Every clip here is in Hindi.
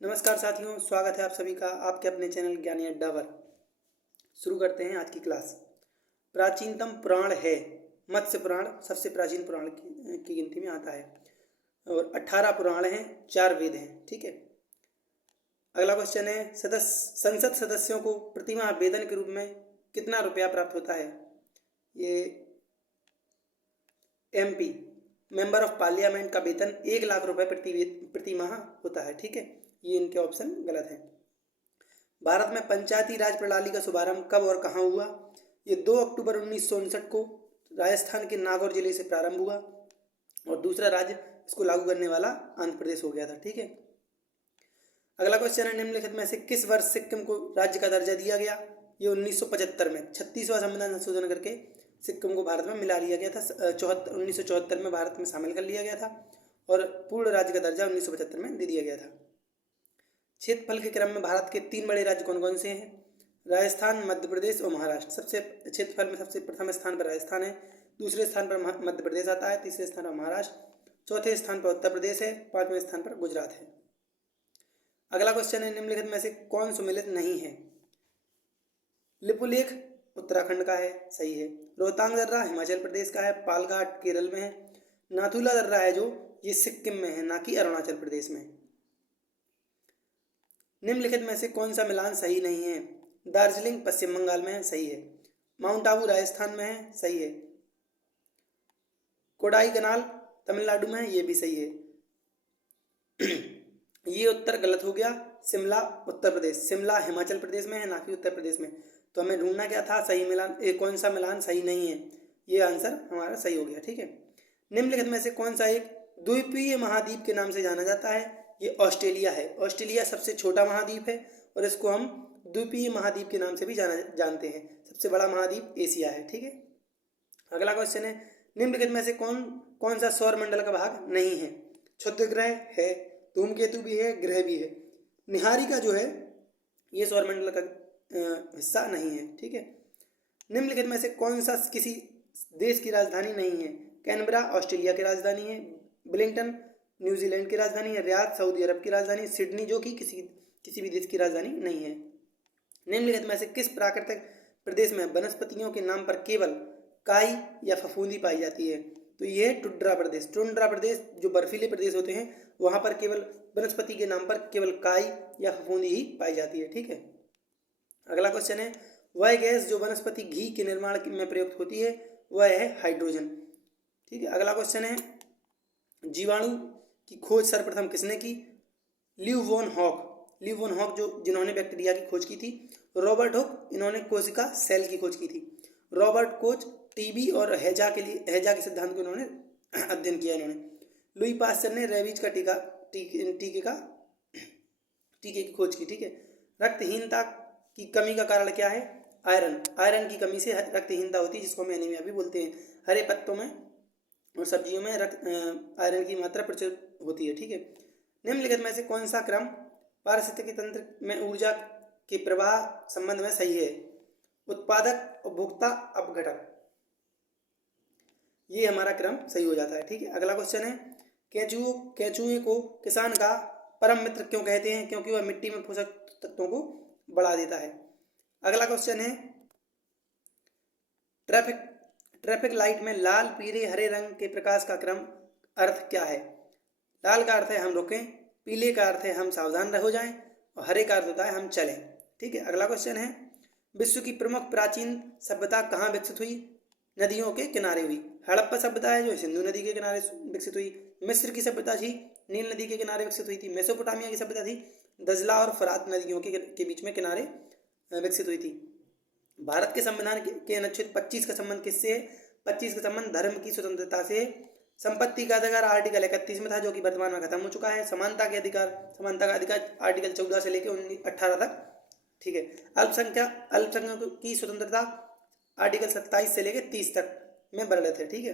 नमस्कार साथियों, स्वागत है आप सभी का आपके अपने चैनल ज्ञानी अड्डा पर। शुरू करते हैं आज की क्लास। प्राचीनतम पुराण है मत्स्य पुराण, सबसे प्राचीन पुराण की गिनती में आता है और 18 पुराण हैं, 4 वेद हैं। ठीक है। अगला क्वेश्चन है, संसद सदस्यों को प्रतिमाह वेतन के रूप में कितना रुपया प्राप्त होता है? ये MP मेंबर ऑफ पार्लियामेंट का वेतन 1 लाख रुपए प्रति माह होता है। ठीक है, ये इनके ऑप्शन गलत है। भारत में पंचायती राज प्रणाली का शुभारंभ कब और कहाँ हुआ? ये 2 अक्टूबर 1959 को राजस्थान के नागौर जिले से प्रारंभ हुआ और दूसरा राज्य इसको लागू करने वाला आंध्र प्रदेश हो गया था। ठीक है। अगला क्वेश्चन है, निम्नलिखित में से किस वर्ष सिक्किम को राज्य का दर्जा दिया गया? ये 1975 में 36वां संविधान संशोधन करके सिक्किम को भारत में मिला लिया गया था। 1974 में भारत में शामिल कर लिया गया था और पूर्ण राज्य का दर्जा 1975 में दे दिया गया था। क्षेत्रफल के क्रम में भारत के 3 बड़े राज्य कौन कौन से हैं? राजस्थान, मध्य प्रदेश और महाराष्ट्र। सबसे क्षेत्रफल में सबसे प्रथम स्थान पर राजस्थान है, दूसरे स्थान पर मध्य प्रदेश आता है, तीसरे स्थान पर महाराष्ट्र, चौथे स्थान पर उत्तर प्रदेश है, 5वें स्थान पर गुजरात है। अगला क्वेश्चन है, निम्नलिखित में से कौन सुमेलित नहीं है? लिपुलेख उत्तराखंड का है, सही है। रोहतांग दर्रा हिमाचल प्रदेश का है, पालघाट केरल में है। नाथुला दर्रा है जो, ये सिक्किम में है, ना कि अरुणाचल प्रदेश में। निम्नलिखित में से कौन सा मिलान सही नहीं है? दार्जिलिंग पश्चिम बंगाल में है, सही है। माउंट आबू राजस्थान में है, सही है। कोडाई कनाल तमिलनाडु में है, ये भी सही है। ये उत्तर गलत हो गया। शिमला उत्तर प्रदेश, शिमला हिमाचल प्रदेश में है, ना कि उत्तर प्रदेश में। तो हमें ढूंढना क्या था? सही मिलान, कौन सा मिलान सही नहीं है। ये आंसर हमारा सही हो गया। ठीक है। निम्नलिखित में से कौन सा एक द्वीपीय महाद्वीप के नाम से जाना जाता है? ये ऑस्ट्रेलिया है। ऑस्ट्रेलिया सबसे छोटा महाद्वीप है और इसको हम द्वीपीय महाद्वीप के नाम से भी जानते हैं। सबसे बड़ा महाद्वीप एशिया है। ठीक है। अगला क्वेश्चन है, निम्नलिखित में से कौन कौन सा सौर मंडल का भाग नहीं है? क्षुद्र ग्रह है, धूमकेतु भी है, ग्रह भी है। निहारिका जो है ये सौर मंडल का हिस्सा नहीं है। ठीक है। निम्नलिखित में से कौन सा किसी देश की राजधानी नहीं है? कैनबरा ऑस्ट्रेलिया की राजधानी है, वेलिंगटन न्यूजीलैंड की राजधानी है, रियाद सऊदी अरब की राजधानी, सिडनी जो कि किसी भी देश की राजधानी नहीं है। निम्नलिखित में से किस प्राकृतिक प्रदेश में वनस्पतियों के नाम पर केवल काई या फफूंदी पाई जाती है? तो ये टुंड्रा प्रदेश। टुंड्रा प्रदेश जो बर्फीले प्रदेश होते हैं वहां पर केवल वनस्पति के नाम पर केवल काई या फफूंदी ही पाई जाती है। ठीक है। अगला क्वेश्चन है, वह गैस जो वनस्पति घी के निर्माण में प्रयुक्त होती है वह है हाइड्रोजन। ठीक है। अगला क्वेश्चन है, जीवाणु की खोज सर्वप्रथम किसने की? ल्यू वॉन हॉक। ल्यू वॉन हॉक जो जिन्होंने बैक्टीरिया की खोज की थी। रॉबर्ट हुक इन्होंने कोशिका सेल की खोज की थी। रॉबर्ट कोच टीबी और हैजा के सिद्धांत को इन्होंने अध्ययन किया इन्होंने। लुई पास्चर ने रेबीज का टीके की खोज की। ठीक है। रक्तहीनता की कमी का कारण क्या है? आयरन की कमी से रक्तहीनता होती है, जिसको हम एनीमिया भी बोलते हैं। हरे पत्तों में और सब्जियों में आयरन की मात्रा प्रचुर होती है। ठीक है। निम्नलिखित में से कौन सा क्रम पारिस्थितिकी तंत्र में ऊर्जा के प्रवाह संबंध में सही है? उत्पादक, उपभोक्ता, अपघटक। ये हमारा क्रम सही हो जाता है। ठीक है। अगला क्वेश्चन है, केंचुए को किसान का परम मित्र क्यों कहते हैं? क्योंकि वह मिट्टी में पोषक तत्वों को बढ़ा देता है। अगला क्वेश्चन है, ट्रैफिक लाइट में लाल, पीले, हरे रंग के प्रकाश का क्रम अर्थ क्या है? लाल का अर्थ है हम रुकें, पीले का अर्थ है हम सावधान हो जाएं और हरे का अर्थ होता है हम चलें। ठीक है। अगला क्वेश्चन है, विश्व की प्रमुख प्राचीन सभ्यता कहाँ विकसित हुई? नदियों के किनारे हुई। हड़प्पा सभ्यता है जो सिंधु नदी के किनारे विकसित हुई। मिस्र की सभ्यता थी नील नदी के किनारे विकसित हुई थी। मेसोपोटामिया की सभ्यता थी दजला और फरात नदियों के बीच में किनारे विकसित हुई थी। भारत के संविधान के अनुच्छेद 25 का संबंध किससे है? 25 का संबंध धर्म की स्वतंत्रता से। संपत्ति का अधिकार आर्टिकल 31 में था जो कि वर्तमान में खत्म हो चुका है। समानता का अधिकार आर्टिकल 14 से लेकर 18 तक। ठीक है। अल्पसंख्यकों की स्वतंत्रता आर्टिकल 27 से लेकर 30 तक में वर्णित है। ठीक है।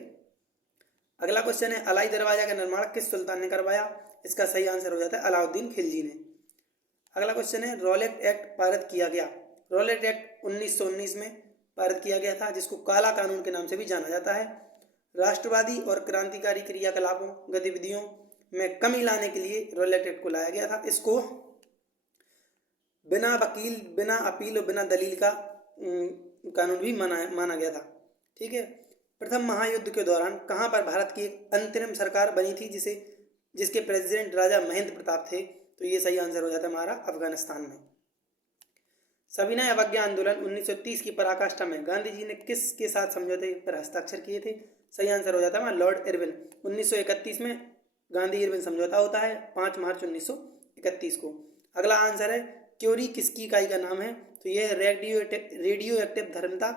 अगला क्वेश्चन है, अलाई दरवाजा का निर्माण किस सुल्तान ने करवाया? इसका सही आंसर हो जाता है अलाउद्दीन खिलजी ने। अगला क्वेश्चन है, रॉलेट एक्ट पारित किया गया। रॉलेट एक्ट 1919 में पारित किया गया था, जिसको काला कानून के नाम से भी जाना जाता है। राष्ट्रवादी और क्रांतिकारी क्रियाकलापों गतिविधियों में कमी लाने के लिए रॉलेट एक्ट को लाया गया था। इसको बिना वकील, बिना अपील और बिना दलील का कानून भी माना गया था। ठीक है। प्रथम महायुद्ध के दौरान कहाँ पर भारत की एक अंतरिम सरकार बनी थी जिसके प्रेसिडेंट राजा महेंद्र प्रताप थे? तो ये सही आंसर हो जाता है हमारा अफगानिस्तान में। सविनय अवज्ञा आंदोलन 1930 की पराकाष्ठा में गांधी जी ने किसके साथ समझौते पर हस्ताक्षर किए थे? सही आंसर हो जाता है लॉर्ड इरविन। 1931 में गांधी इरविन समझौता होता है 5 मार्च 1931 को। अगला आंसर है क्योरी किसकी इकाई का नाम है? तो यह रेडियो एक्टिव धर्मता,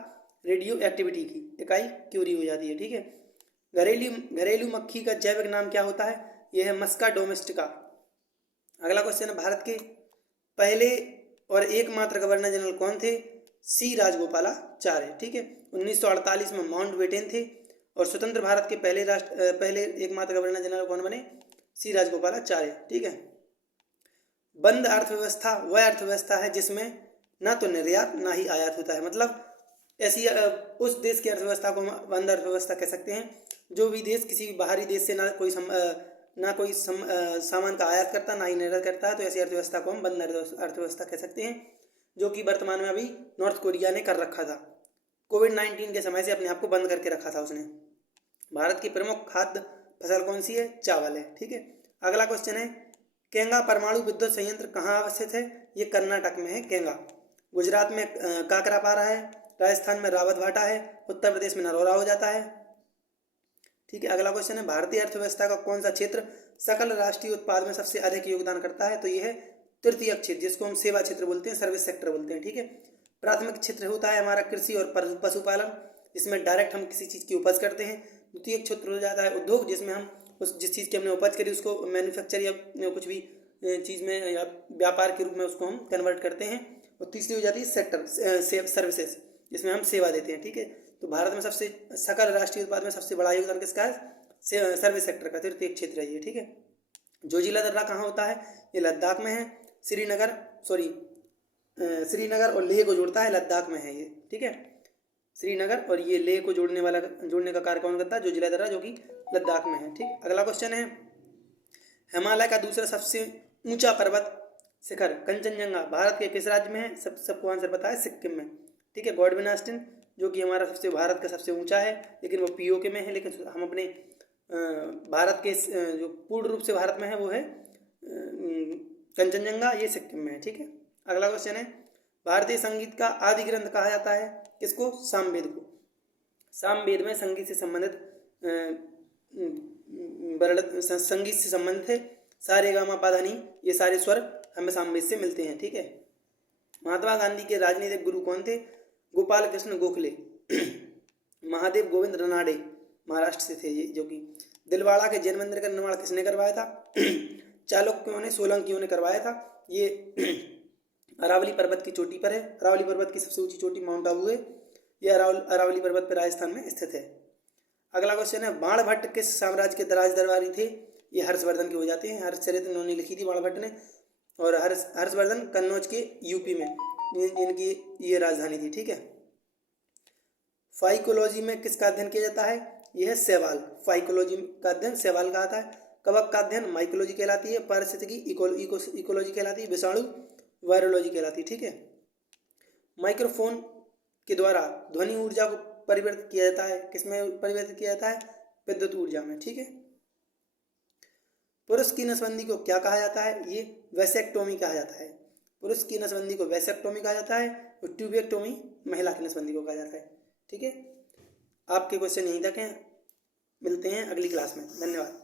रेडियो एक्टिविटी की इकाई क्योरी हो जाती है। ठीक है। घरेलू मक्खी का जैविक नाम क्या होता है? यह है मस्का डोमेस्टिका। अगला क्वेश्चन है भारत के पहले और एकमात्र गवर्नर जनरल कौन थे? सी राजगोपालाचार्य। ठीक है। 1948 में माउंट बेटेन थे और स्वतंत्र भारत के पहले एकमात्र गवर्नर जनरल कौन बने? सी राजगोपालाचार्य। ठीक है। बंद अर्थव्यवस्था वह अर्थव्यवस्था है जिसमें ना तो निर्यात ना ही आयात होता है। मतलब ऐसी उस देश की अर्थव्यवस्था को हम बंद अर्थव्यवस्था कह सकते हैं जो भी देश किसी बाहरी देश से ना कोई सामान का आयात करता ना ही निर्यात करता है, तो ऐसी अर्थव्यवस्था को हम बंद अर्थव्यवस्था कह सकते हैं, जो कि वर्तमान में अभी नॉर्थ कोरिया ने कर रखा था। कोविड-19 के समय से अपने आप को बंद करके रखा था उसने। भारत की प्रमुख खाद्य फसल कौन सी है? चावल है। ठीक है। अगला क्वेश्चन है केंगा परमाणु विद्युत संयंत्र कहाँ अवस्थित है? ये कर्नाटक में है केंगा। गुजरात में काकरापारा है, राजस्थान में रावतभाटा है, उत्तर प्रदेश में नरोरा हो जाता है। ठीक है। अगला क्वेश्चन है भारतीय अर्थव्यवस्था का कौन सा क्षेत्र सकल राष्ट्रीय उत्पाद में सबसे अधिक योगदान करता है? तो यह है तृतीय क्षेत्र, जिसको हम सेवा क्षेत्र बोलते हैं, सर्विस सेक्टर बोलते हैं। ठीक है। प्राथमिक क्षेत्र होता है हमारा कृषि और पशुपालन, जिसमें डायरेक्ट हम किसी चीज़ की उपज करते हैं। द्वितीय क्षेत्र हो जाता है उद्योग, जिसमें हम जिस चीज़ की हमने उपज करी उसको मैन्युफैक्चर या कुछ भी चीज़ में या व्यापार के रूप में उसको हम कन्वर्ट करते हैं। और तीसरी हो जाती है सेक्टर सर्विसेज, जिसमें हम सेवा देते हैं। ठीक है। तो भारत में सबसे सकल राष्ट्रीय उत्पाद में सबसे बड़ा योगदान किसका है? सर्विस सेक्टर का, तृतीय क्षेत्र है ये। ठीक है। जोजिला दर्रा कहाँ होता है? ये लद्दाख में है। श्रीनगर और लेह को जोड़ता है, लद्दाख में है ये। ठीक है। श्रीनगर और ये लेह को जोड़ने का कार्य कौन करता है? जोजिला दर्रा, जो कि लद्दाख में है। ठीक। अगला क्वेश्चन है हिमालय का दूसरा सबसे ऊंचा पर्वत शिखर कंचनजंगा भारत के किस राज्य में है? सबको आंसर पता है, सिक्किम में। ठीक है। गॉडविन ऑस्टिन, जो कि हमारा भारत का सबसे ऊंचा है, लेकिन वो पीओके में है, लेकिन हम अपने भारत के जो पूर्ण रूप से भारत में है वो है कंचनजंगा, ये सिक्किम में है। ठीक है। अगला क्वेश्चन है भारतीय संगीत का आदि ग्रंथ कहा जाता है किसको? सामवेद को। सामवेद में संगीत से संबंधित है सारे गामा पा धा नी, ये सारे स्वर हमें सामवेद से मिलते हैं। ठीक है। महात्मा गांधी के राजनीतिक गुरु कौन थे? गोपाल कृष्ण गोखले। महादेव गोविंद रनाडे महाराष्ट्र से थे ये, जो कि दिलवाड़ा के जैन मंदिर का निर्माण किसने करवाया था? चालुक्यों ने, सोलंकियों ने करवाया था। ये अरावली पर्वत की चोटी पर है। अरावली पर्वत की सबसे ऊंची चोटी माउंट आबू है। यह अरावली पर्वत पर राजस्थान में स्थित है। अगला क्वेश्चन है बाणभट्ट किस साम्राज्य के राज दरबारी थे? ये हर्षवर्धन के हो जाते हैं। हर्षचरित्र इन्होंने लिखी थी बाणभट्ट ने, और हर्षवर्धन कन्नौज के यूपी में इनकी ये राजधानी थी। ठीक है। फाइकोलॉजी में किसका अध्ययन किया जाता है? यह है शैवाल। फाइकोलॉजी का अध्ययन शैवाल का आता है। कवक का अध्ययन माइकोलॉजी कहलाती है। पारिस्थितिकी इकोलॉजी कहलाती है। विषाणु वायरोलॉजी कहलाती है। ठीक है। माइक्रोफोन के द्वारा ध्वनि ऊर्जा को परिवर्तित किया जाता है, किसमें परिवर्तित किया जाता है? विद्युत ऊर्जा में। ठीक है। पुरुष की नसबंदी को क्या कहा जाता है? ये वैसेक्टोमी कहा जाता है। पुरुष की नसबंदी को वैसेक्टोमी कहा जाता है और ट्यूबेक्टोमी महिला की नसबंदी को कहा जाता है। ठीक है। आपके क्वेश्चन यहीं तक हैं, मिलते हैं अगली क्लास में। धन्यवाद।